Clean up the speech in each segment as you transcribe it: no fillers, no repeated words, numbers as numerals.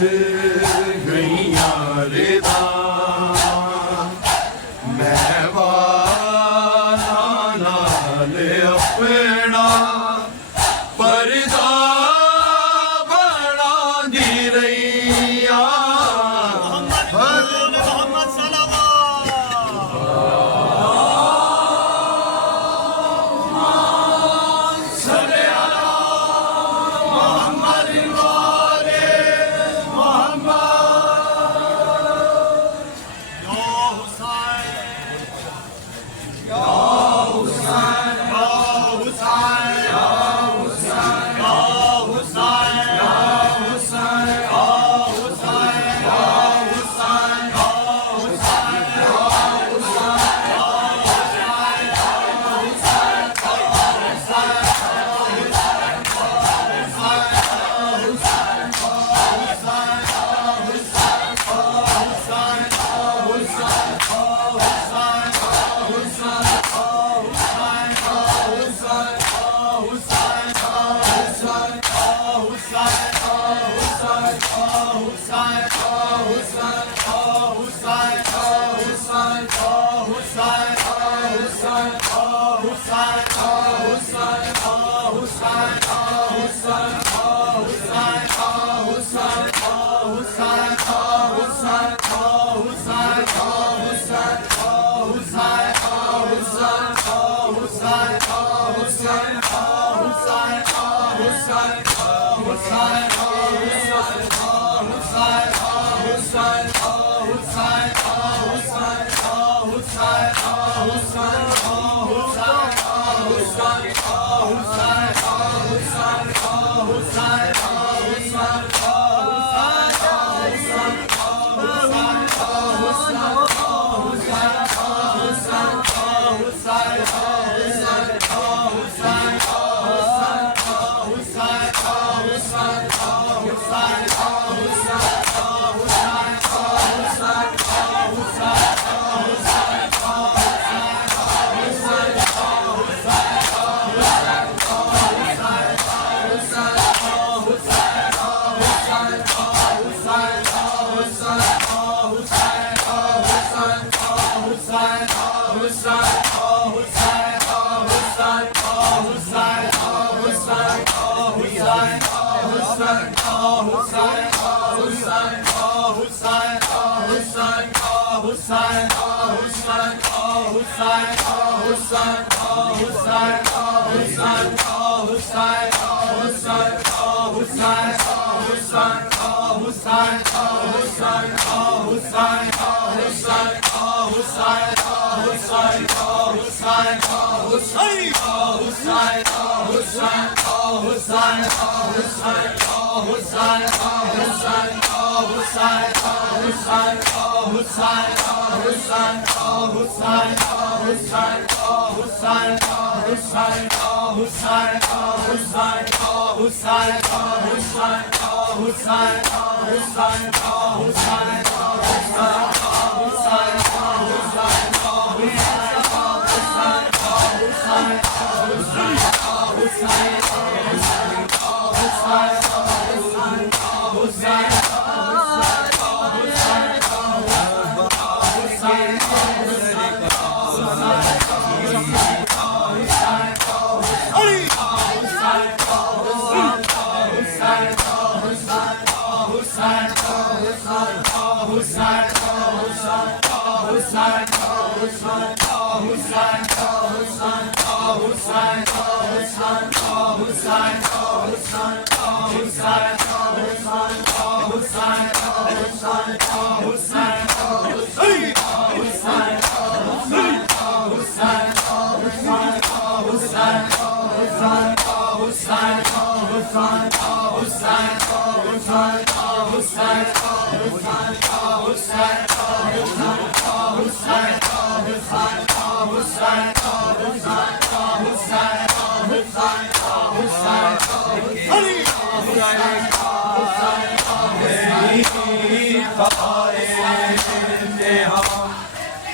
گئیاں رضا مہوانا نال اپنا پردہ بنا دی رہیاں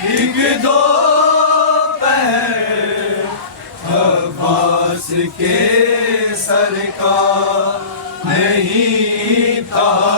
ایک دو پہر عباس کے سر کا نہیں تھا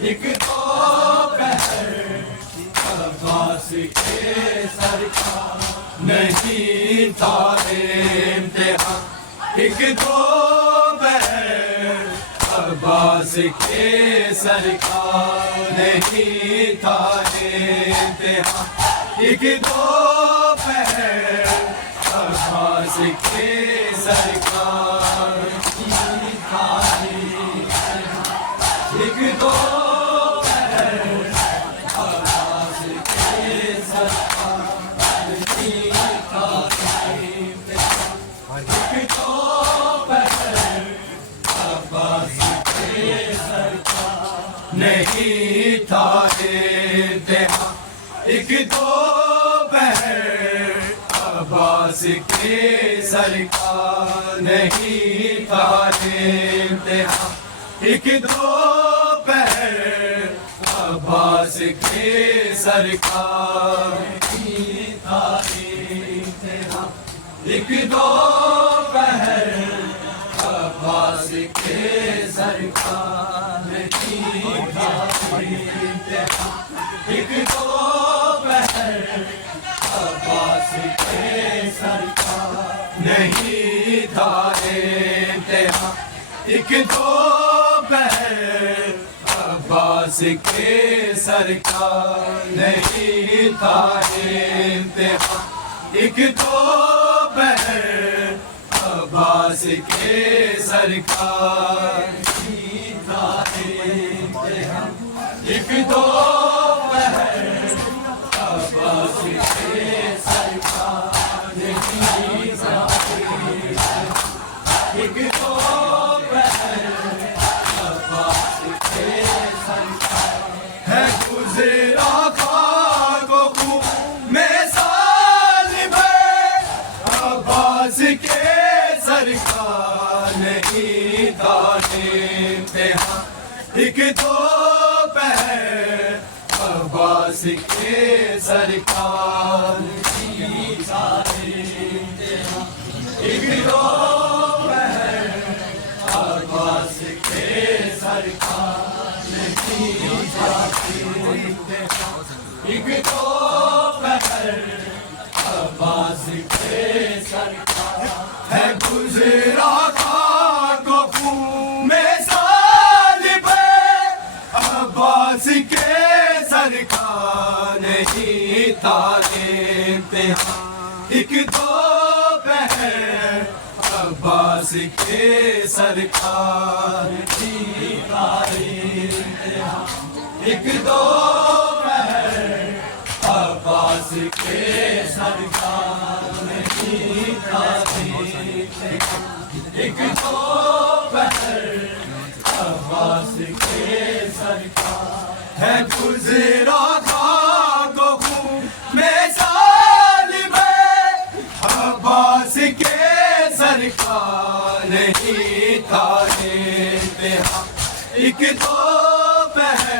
ایک دوپہر عباس کے سرکار نہیں تھا امتحان ایک دوپہر عباس کے سرکار نہیں تھا امتحان ایک دوپہر عباس کے سرکار نہیں تھا ایک دوپہر عباس کے سرکار نہیں تھا ایک دوپہر عباس کے سرکار نہیں تھا امتحان ایک دوپہر عباس کے سرکار نہیں تھا امتحان ایک دوپہر عباس کے سرکار نہیں تھا امتحان ایک دوپہر عباس کے سرکار نہیں تھا امتحان ایک دوپہر عباس کے سرکار نہیں تھا امتحان ایک دوپہر عباس کے سرکار نہیں تھا امتحان ایک دوپہر عباس کے سرکار نہیں تھا امتحان ایک دوپہر عباس کے سرکار نہیں تھا ایک دوپہر عباس کے سرکار ہے گزرا خاک و خون میں سال بھر عباس کے سرکار نہیں تھا امتحان ایک دوپہر عباس کے سرکار نہیں تھا امتحان ایک دوپہر عباس کے سرکار نہیں تھا امتحان ایک دوپہر عباس کے سرکار ہے گزرا خاک و خون میں سال بھر عباس کے سرکار نہیں تھا امتحان ایک دوپہر عباس کے سرکار نہیں تھا امتحان ایک دوپہر عباس کے سرکار نہیں تھا امتحان ایک دوپہر عباس کے سرکار ہے گزرا خاک و خون میں سال بھر عباس کے سرکار نہیں تھا امتحان ایک دوپہر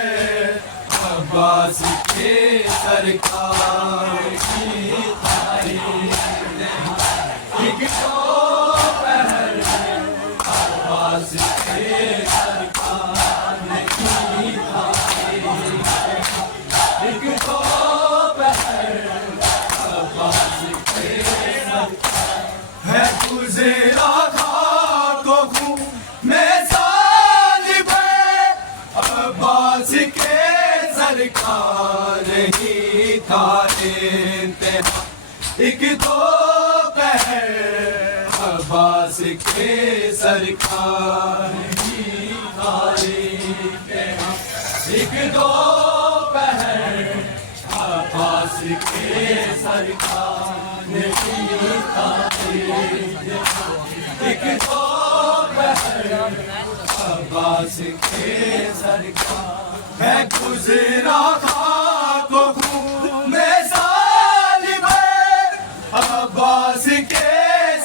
عباس کے سرکار نہیں تھا امتحان ایک دوپہر عباس کے سرکار نہیں تھا ایک دوپہر عباس کے سرکار ہے گزرا خاک و خون میں سال بھر عباس کے سرکار نہیں تھا امتحان ایک دوپہر عباس کے سرکار نہیں تھا امتحان ایک دوپہر عباس کے سرکار نہیں تھا امتحان ایک دوپہر عباس کے سرکار ہے گزرا خاک و خون میں سال بھر عباس کے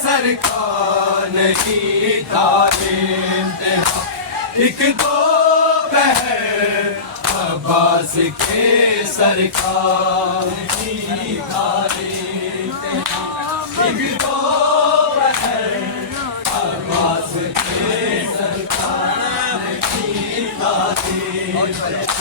سرکار نہیں تھا امتحان ایک دوپہر عباس کے سرکار نہیں تھا امتحان ایک دوپہر عباس کے سرکار نہیں تھا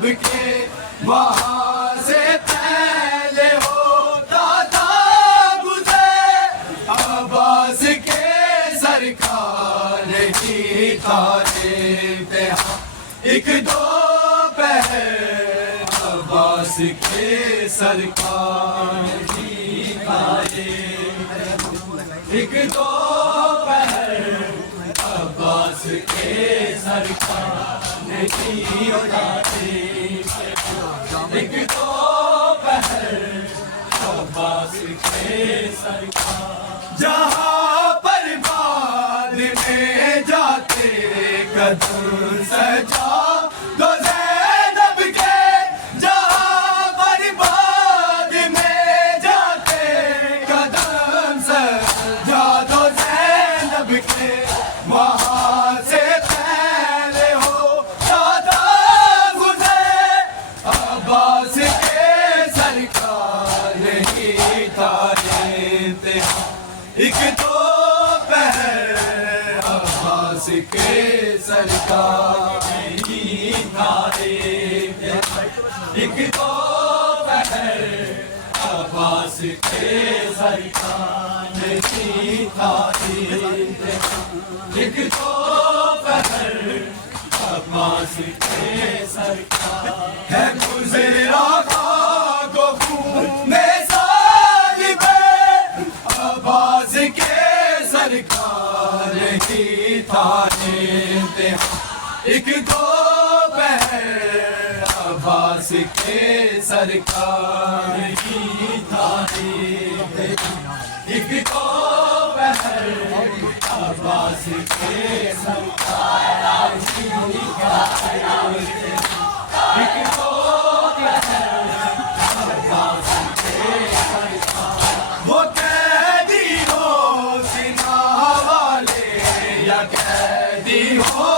زینب کے وہاں سے پہلے ہوتا تھا گزر عباس کے سرکار کی تاریخ ایک دو پہر عباس کے سرکار کی تاریخ ایک دو پہر عباس کے سرکار کی تاریخ ایک دو پہر عباس کے سرکار جہاں پر بعد میں جاتے قدم سجا دو زینب کے جہاں پر بعد میں جاتے قدم سجا دو زینب کے وہاں سے پہلے ہو دادا گزر عباس کے سرکار کی تاریخ ایک دو پہر عباس کے سرکار کی تاریخ ایک دو پہر عباس کے سرکار کی تاریخ ایک دو پہر عباس کے سرکار ہے گزرا خاک و خون میں صالب عباس کے سرکار کی تاریخ ایک دو پہر عباس کے سرکار کی تاریخ ایک دو پہر عباس کے سرکار کی تاریخ ایک دو پہر عباس کے سرکار وہ قیدی ہو زنا والے یا قیدی ہو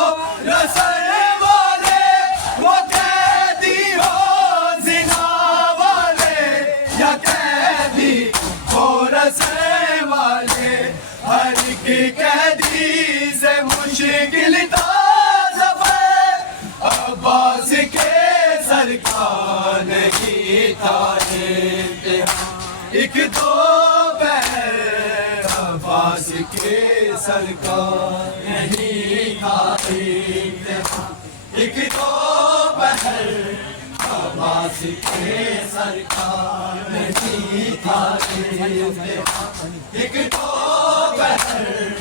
رسل والے وہ قیدی ہو زنا والے یا قیدی ہو رسل والے ہر ایک قیدی سے مشکل تھا ظفر عباس کے سرکار کی تاریخ ایک دو پہر عباس کے سرکار کی تاریخ ایک دو پہر عباس کے سرکار کی تاریخ ایک دو پہر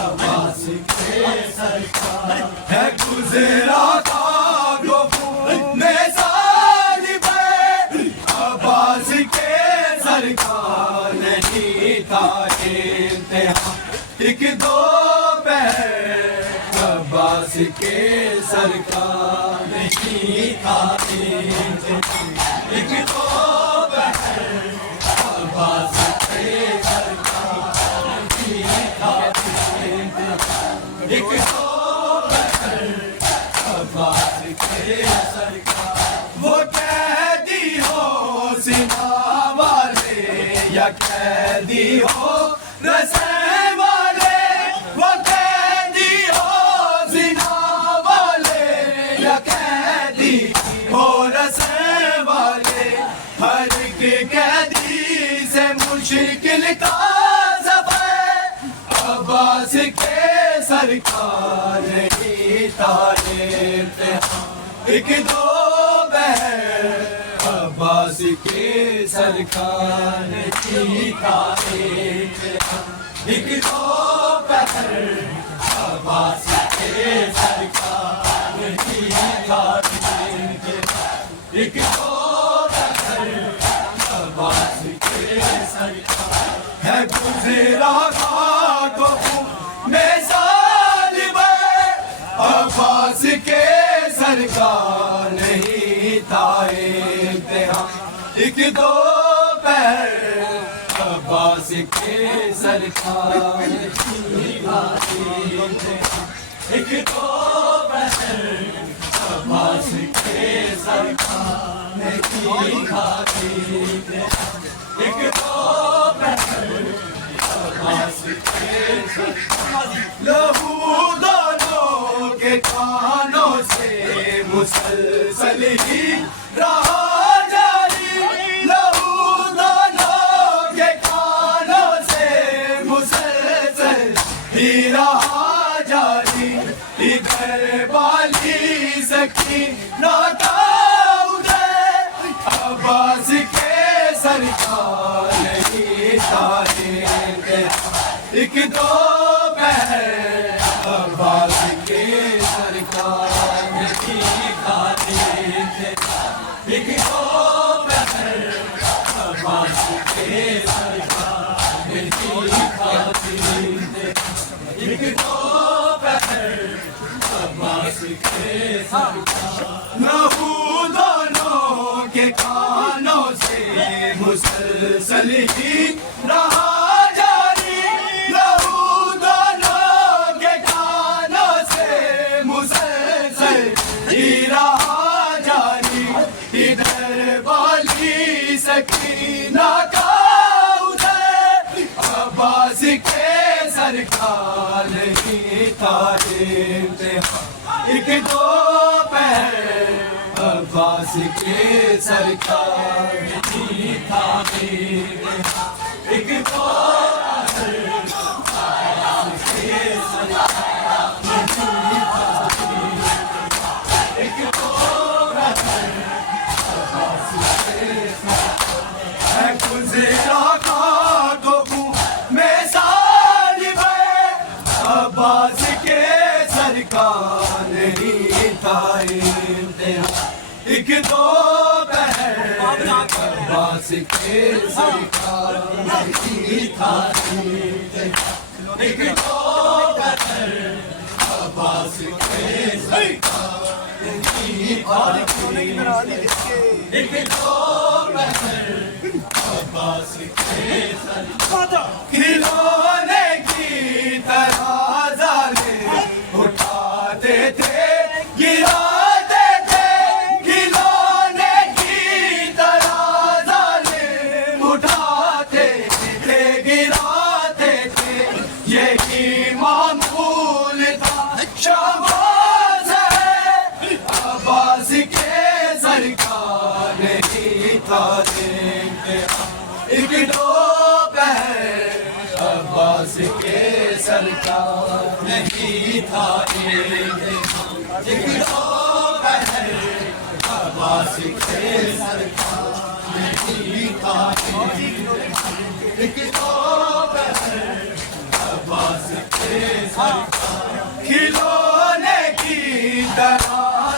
عباس کے سرکار ہے گزرا خاک و خون میں صالب عباس کے سرکار کی تاریخ ایک دو پہر عباس کے سرکار کی تاریخ ایک دو پہر عباس کے سرکار کی تاریخ ایک دو پہر عباس کے سرکار وہ قیدی ہو زنا والے یا قیدی ہو رسل والے وہ قیدی ہو زنا والے یا قیدی ہو رسل والے ہر ایک قیدی سے مشکل کا ظفر عباس کے سرکار کی تاریخ ایک دو پہر عباس کے سرکار کی تاریخ ایک دو پہر عباس کے سرکار کی تاریخ ایک دو پہر عباس کے سرکار ہے گزرا خاک و خون میں صالب عباس کے سرکار نہیں تاریخ ایک دو پہر عباس کے سرکار کی تاریخ ایک دو پہر عباس کے سرکار کی تاریخ ایک دو پہر عباس کے سرکار لہو دونوں کے کانوں سے مسلسل ہی رہا جاری لہو دانوں کے کانوں سے مسلسل ہی رہا جاری ادھر والی سکینہ کا ادھر عباس کے سرکار نہیں تارے ایک دو پہر عباس کے سرکار نہیں کھاتے تھے ایک دو پہر عباس کے سرکار نہیں کھاتے تھے ایک دو پہر عباس کے سرکار لہو دونوں کے کانوں سے مسلسل ہی رہا جاری لہو دونوں کے کانوں سے مسلسل ہی رہا جاری ادھر والی سکینہ کا ادھر عباس کے سرکار نہیں تارے ایک دو پہر عباس کے سرکار نہیں تارے ایک دو پہر عباس کے سرکار نہیں تارے ایک دو پہر عباس کے سرکار گزرا خاکوں میں سال بھر عباس کے سرکار نہیں تارے ایک دو پہر عباس کے سرکار نہیں تارے ایک دو پہر عباس کے سرکار نہیں تارے ایک دو پہر عباس کے سرکار کھلونے کی طرح ظالم اٹھاتے تھے گراتے تھے کھلونے کی طرح ظالم اٹھاتے تھے گراتے تھے یہی معمول تھا شہباز ہے عباس کے سرکار نہیں تارے ایک دو پہر عباس کے سرکار نہیں تارے ایک دو پہر عباس کے سرکار نہیں تارے ایک دو پہر عباس کے سرکار کھلونے کی طرح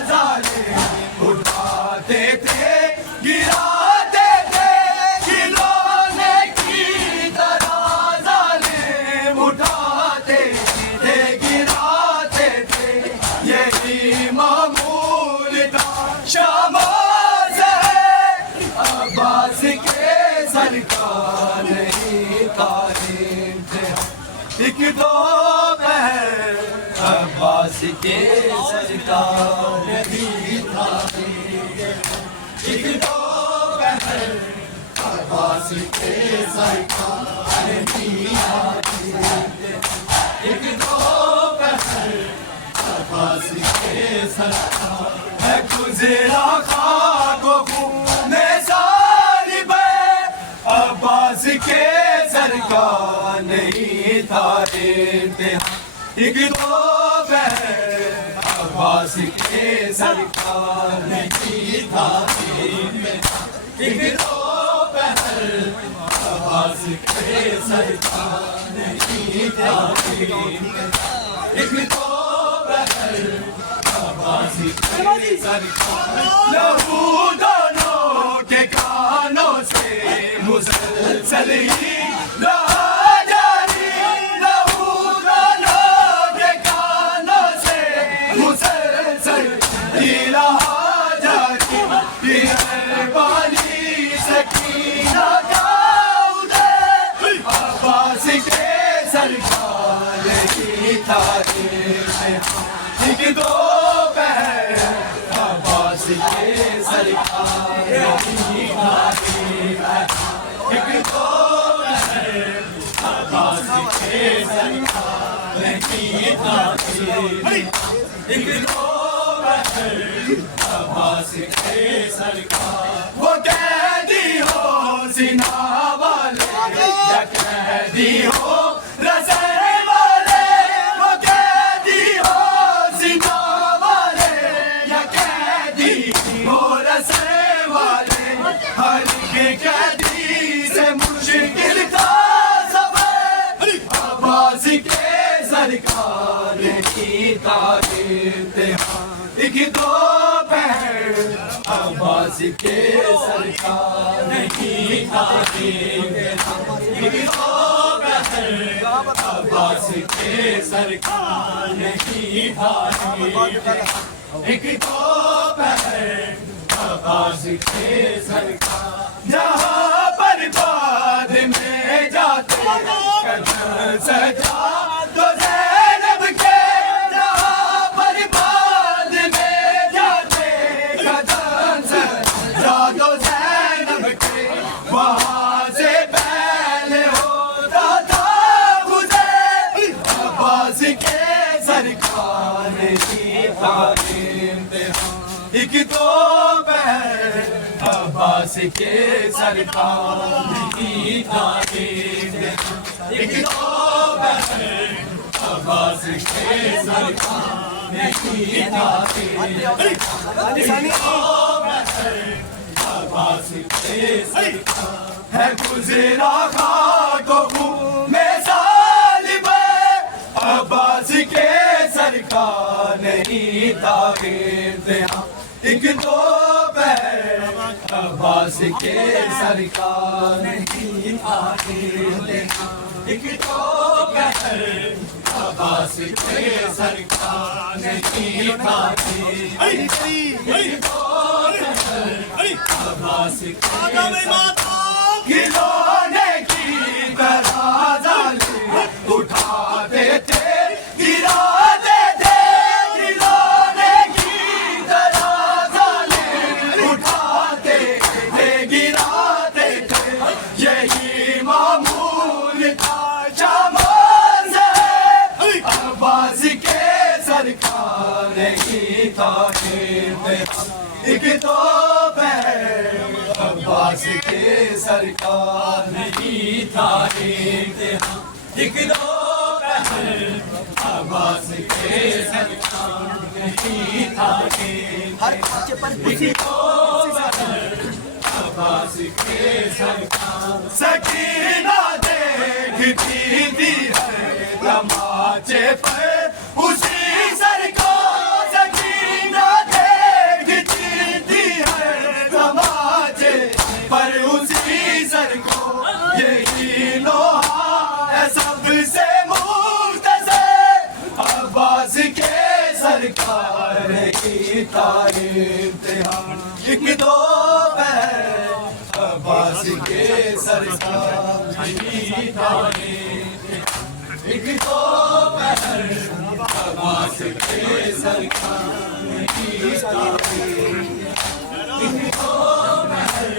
ظالم اٹھاتے تھے گراتے تھے کھلونے کی طرح ظالم اٹھاتے تھے گراتے تھے یہی معمول تھا شہباز ہے عباس کے سرکار نہیں تارے ایک دو پہر عباس کے سرکار نہیں تارے ایک دو پہر عباس کے سرکار نہیں تارے ایک دو پہر عباس کے سرکار ہے گزرا خاکوں میں سال بھر عباس کے سرکار نہیں تارے ایک دو پہر عباس کے سرکار نہیں تارے ایک دو پہر عباس کے سرکار نہیں تارے ایک دو پہر عباس کے سرکار لہو دونوں کے کانوں سے مسلسل ہی رہا جاری لہو دونوں کے کانوں سے مسلسل ہی رہا جاری ادھر والی سکینہ کا ادھر عباس کے سرکار نہیں تارے ایک دو پہر عباس کے سرکار نہیں تارے ایک دو پہر عباس کے سرکار نہیں تارے ایک دو پہر عباس کے سرکار وہ قیدی ہو سینہ والے یا قیدی ہو رسے والے وہ قیدی ہو سینہ والے یا قیدی ہو رسے والے ہر ایک قیدی سے مشکل کا سفر عباس کے سرکار کی تعریف ایک دو پہر عباس کے سرکار کی تعریف ایک دو پہر عباس کے سرکار کی تعریف ایک دو پہر عباس کے سرکار جہاں پر بعد میں جاتے قدم سجا تو زینب کے جہاں پر بعد میں جاتے قدم سجا تو زینب کے وہاں سے پہلے ہوتا تھا گزر عباس کے سرکار کی تعریف ایک دو پہر عباس کے سرکار کی تعریف ایک دو پہر عباس کے سرکار کی تعریف ایک دو پہر عباس کے سرکار ہے گزرا خاک و خون میں ظالم عباس کے سرکار نہیں تعریف ایک دو پہر عباس کے سرکار نہیں تعریف ایک دو پہر عباس کے سرکار نہیں تعریف ایک دو پہر عباس کے کھلونے کی طرح ظالم اٹھاتے تھے گراتے تھے کھلونے کی طرح ظالم اٹھاتے تھے گراتے تھے یہی معمول تھا شمال سے عباس کے سرکار کی تعریف ایک دو پہر عباس کے سرکار کی تعریف ایک دو پہر عباس کے سرکار کی تعریف ایک دو پہر عباس کے سرکار سکینہ دیکھتی تھی ہے تماچے پر اسی سرکار سکینہ دیکھتی تھی ہے تماچے پر اسی سرکار یہی لوہا ہے سب سے مختصر عباس کے سرکار کی تعریف ایک دو پہر عباس کے سرکار کی تعریف ایک دو پہر عباس کے سرکار کی تعریف ایک دو پہر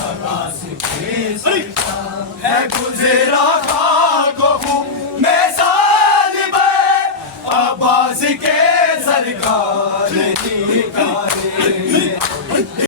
عباس کے سرکار ہے گزرا خاک و خون میں ظالم عباس کے سرکار